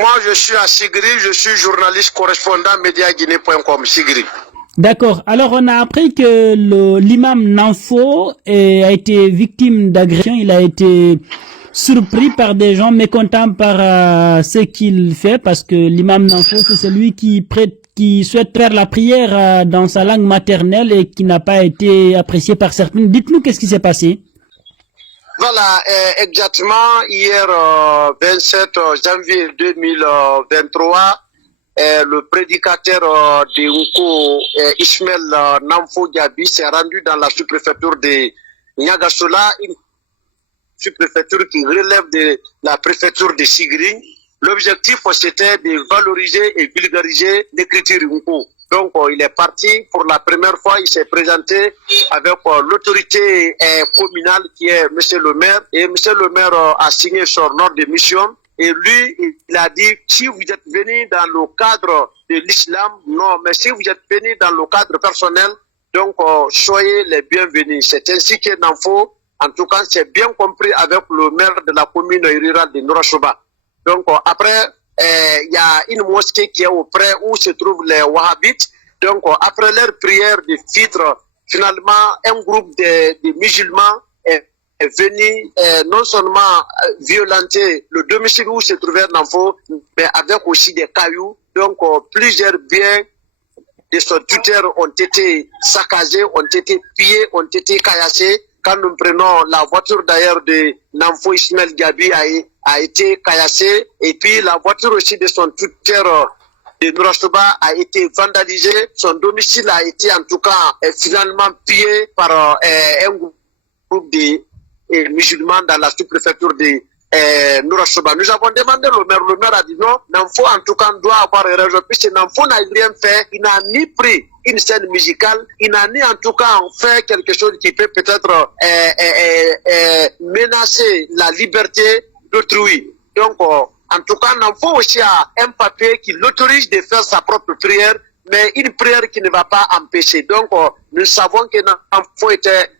Moi, je suis à Sigri, je suis journaliste correspondant médiaguinée.com, Sigri. D'accord. Alors, on a appris que l'imam Nanfo a été victime d'agression. Il a été surpris par des gens mécontents par ce qu'il fait, parce que l'imam Nanfo, c'est celui qui souhaite faire la prière dans sa langue maternelle et qui n'a pas été apprécié par certains. Dites-nous qu'est-ce qui s'est passé. Voilà, exactement, hier 27 janvier 2023, le prédicateur de Nko, Ismaël Namfo Diaby, s'est rendu dans la sous-préfecture de Niagasola, une sous-préfecture qui relève de la préfecture de Sigri. L'objectif, c'était de valoriser et vulgariser l'écriture Nko. Donc, il est parti pour la première fois, il s'est présenté avec l'autorité communale qui est Monsieur le maire. Et Monsieur le maire a signé son ordre de mission. Et lui, il a dit, si vous êtes venu dans le cadre de l'islam, non, mais si vous êtes venu dans le cadre personnel, donc soyez les bienvenus. C'est ainsi que Nanfo, en tout cas, c'est bien compris avec le maire de la commune rurale de Nourachoba. Donc, après, il y a une mosquée qui est auprès où se trouvent les Wahhabites. Donc, après leur prière de Fitre, finalement, un groupe de musulmans est venu non seulement violenter le domicile où se trouvait Nanfo, mais avec aussi des cailloux. Donc, plusieurs biens de son tuteur ont été saccagés, ont été pillés, ont été caillassés. Quand nous prenons la voiture d'ailleurs de Namfo Ismaël Diaby a été caillassée, et puis la voiture aussi de son tuteur de Nourachoba a été vandalisée. Son domicile a été en tout cas finalement pillé par un groupe de musulmans dans la sous-préfecture de Nourachoba. Nous avons demandé le maire a dit non, Namfo en tout cas doit avoir raison, puisque Namfo n'a rien fait, il n'a ni pris une scène musicale, il n'a ni en tout cas fait quelque chose qui peut peut-être menacer la liberté d'autrui. Donc, en tout cas, Namfo aussi a un papier qui l'autorise de faire sa propre prière, mais une prière qui ne va pas empêcher. Donc, nous savons que Namfo était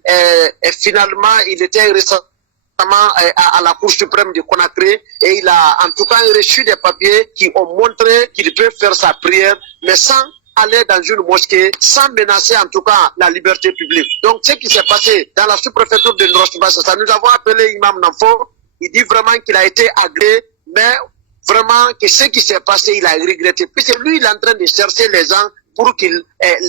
finalement, il était récemment à la Cour suprême de Conakry, et il a en tout cas reçu des papiers qui ont montré qu'il peut faire sa prière, mais sans aller dans une mosquée, sans menacer en tout cas la liberté publique. Donc, ce qui s'est passé dans la sous-préfecture de Nourachoba, ça, nous avons appelé Imam Namfo. Il dit vraiment qu'il a été agréé, mais vraiment que ce qui s'est passé, il a regretté. Puisque lui, il est en train de chercher les gens pour qu'il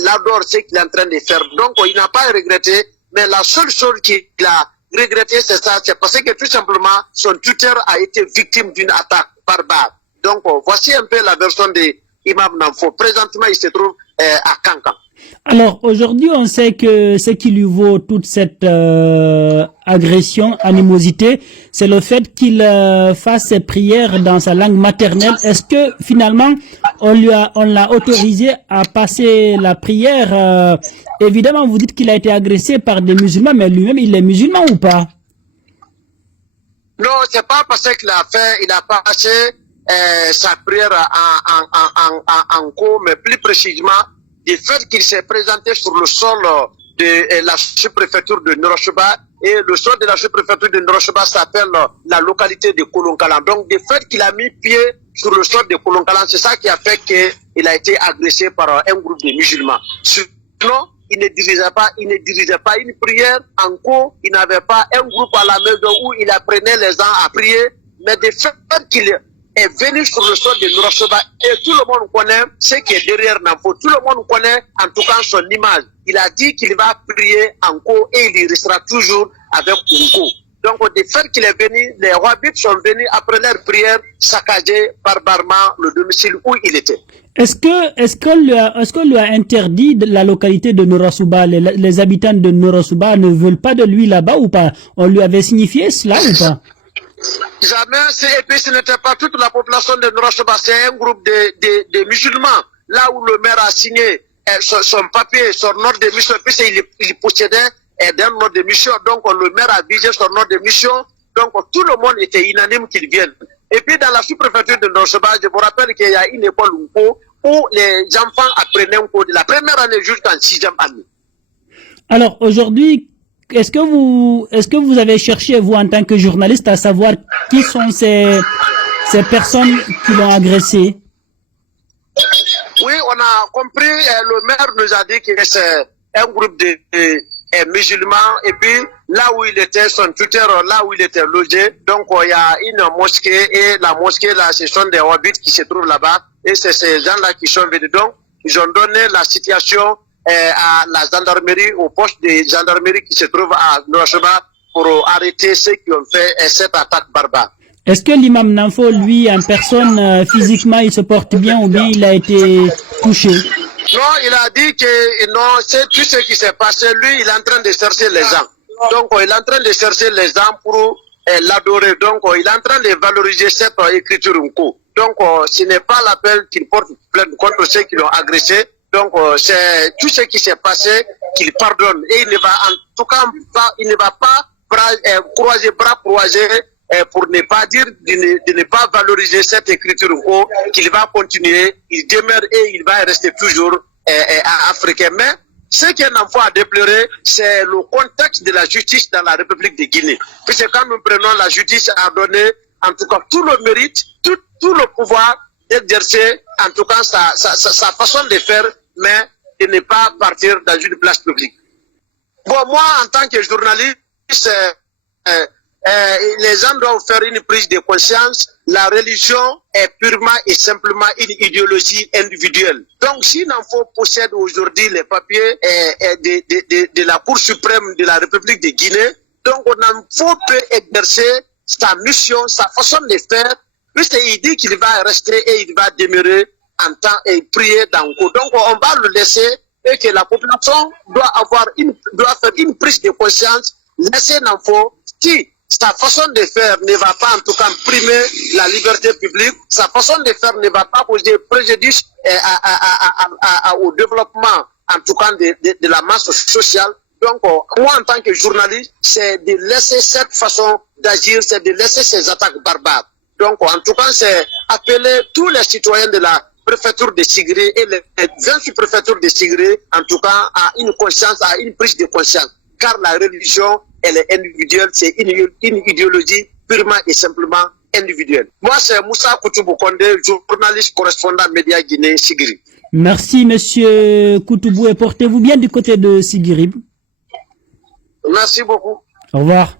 adore ce qu'il est en train de faire. Donc, il n'a pas regretté, mais la seule chose qu'il a regretté, c'est ça, c'est parce que tout simplement, son tuteur a été victime d'une attaque barbare. Donc, voici un peu la version de Imam Namfo. Présentement, il se trouve à Kankan. Alors, aujourd'hui, on sait que ce qui lui vaut toute cette agression, animosité, c'est le fait qu'il fasse ses prières dans sa langue maternelle. Est-ce que, finalement, on l'a autorisé à passer la prière évidemment, vous dites qu'il a été agressé par des musulmans, mais lui-même, il est musulman ou pas? Non, c'est pas parce qu'il a fait, il a passé sa prière en cours, mais plus précisément, du fait qu'il s'est présenté sur le sol de la sous-préfecture de Nourachoba, et le sol de la sous-préfecture de Nourachoba s'appelle la localité de Kolonkalan. Donc, du fait qu'il a mis pied sur le sol de Kolonkalan, c'est ça qui a fait qu'il a été agressé par un groupe de musulmans. Sinon, il ne dirigeait pas une prière en cours, il n'avait pas un groupe à la maison où il apprenait les gens à prier, mais de fait qu'il est venu sur le sol de Nourachoba, et tout le monde connaît ce qui est derrière Namfo, tout le monde connaît en tout cas son image. Il a dit qu'il va prier en cours et il y restera toujours avec Nko. Donc, du fait qu'il est venu, les Wahhabites sont venus après leur prière saccager barbairement le domicile où il était. Est-ce qu'on lui a interdit la localité de Nourachoba? Les habitants de Nourachoba ne veulent pas de lui là-bas ou pas? On lui avait signifié cela ou pas? Jamais, et puis ce n'était pas toute la population de Nourachoba, c'est un groupe de musulmans. Là où le maire a signé son papier, son ordre de mission, puisqu'il possédait d'un ordre de mission, donc le maire a visé son ordre de mission, donc tout le monde était unanime qu'il vienne. Et puis dans la sous-préfecture de Nourachoba, je vous rappelle qu'il y a une école où les enfants apprenaient un cours de la première année jusqu'en 6e année. Alors aujourd'hui, est-ce que vous avez cherché, vous en tant que journaliste, à savoir qui sont ces personnes qui l'ont agressé? Oui, on a compris. Le maire nous a dit que c'est un groupe de musulmans. Et puis, là où il était, son tuteur, là où il était logé, donc il y a une mosquée. Et la mosquée, là, ce sont des wahhabites qui se trouvent là-bas. Et c'est ces gens-là qui sont venus. Donc, ils ont donné la situation à la gendarmerie, au poste de gendarmerie qui se trouve à Nouacheba pour arrêter ceux qui ont fait cette attaque barbare. Est-ce que l'imam Nanfo, lui, en personne, physiquement, il se porte bien ou bien il a été touché? Non, il a dit que non, c'est tout ce qui s'est passé. Lui, il est en train de chercher les gens. Donc, il est en train de chercher les gens pour l'adorer. Donc, il est en train de valoriser cette écriture Nko. Donc, ce n'est pas l'appel qu'il porte plainte contre ceux qui l'ont agressé. Donc, c'est tout ce qui s'est passé qu'il pardonne. Et il ne va, en tout cas, pas, il ne va pas croiser bras croisés pour ne pas dire de ne pas valoriser cette écriture qu'il va continuer, il demeure et il va rester toujours africain. Mais ce qu'il en faut à déplorer, c'est le contexte de la justice dans la République de Guinée. Puisque quand nous prenons la justice à donner, en tout cas, tout le mérite, tout le pouvoir d'exercer, en tout cas, sa façon de faire, mais de ne pas partir dans une place publique. Bon, moi, en tant que journaliste, les gens doivent faire une prise de conscience. La religion est purement et simplement une idéologie individuelle. Donc, si Nanfo possède aujourd'hui les papiers de la Cour suprême de la République de Guinée, donc Nanfo peut exercer sa mission, sa façon de faire, puisqu'il dit qu'il va rester et il va demeurer en temps et prier dans le code. Donc, on va le laisser et que la population doit faire une prise de conscience, laisser Nanfo qui sa façon de faire ne va pas en tout cas primer la liberté publique, sa façon de faire ne va pas causer préjudice au développement en tout cas de la masse sociale. Donc moi en tant que journaliste, c'est de laisser cette façon d'agir, c'est de laisser ces attaques barbares. Donc en tout cas c'est appeler tous les citoyens de la préfecture de Sigré et les 20 sous-préfectures de Sigré en tout cas à une conscience, à une prise de conscience. Car la religion, elle est individuelle, c'est une idéologie purement et simplement individuelle. Moi, c'est Moussa Koutoubou Konde, journaliste correspondant Média Guinée, Sigiri. Merci, monsieur Koutoubou, et portez-vous bien du côté de Sigiri. Merci beaucoup. Au revoir.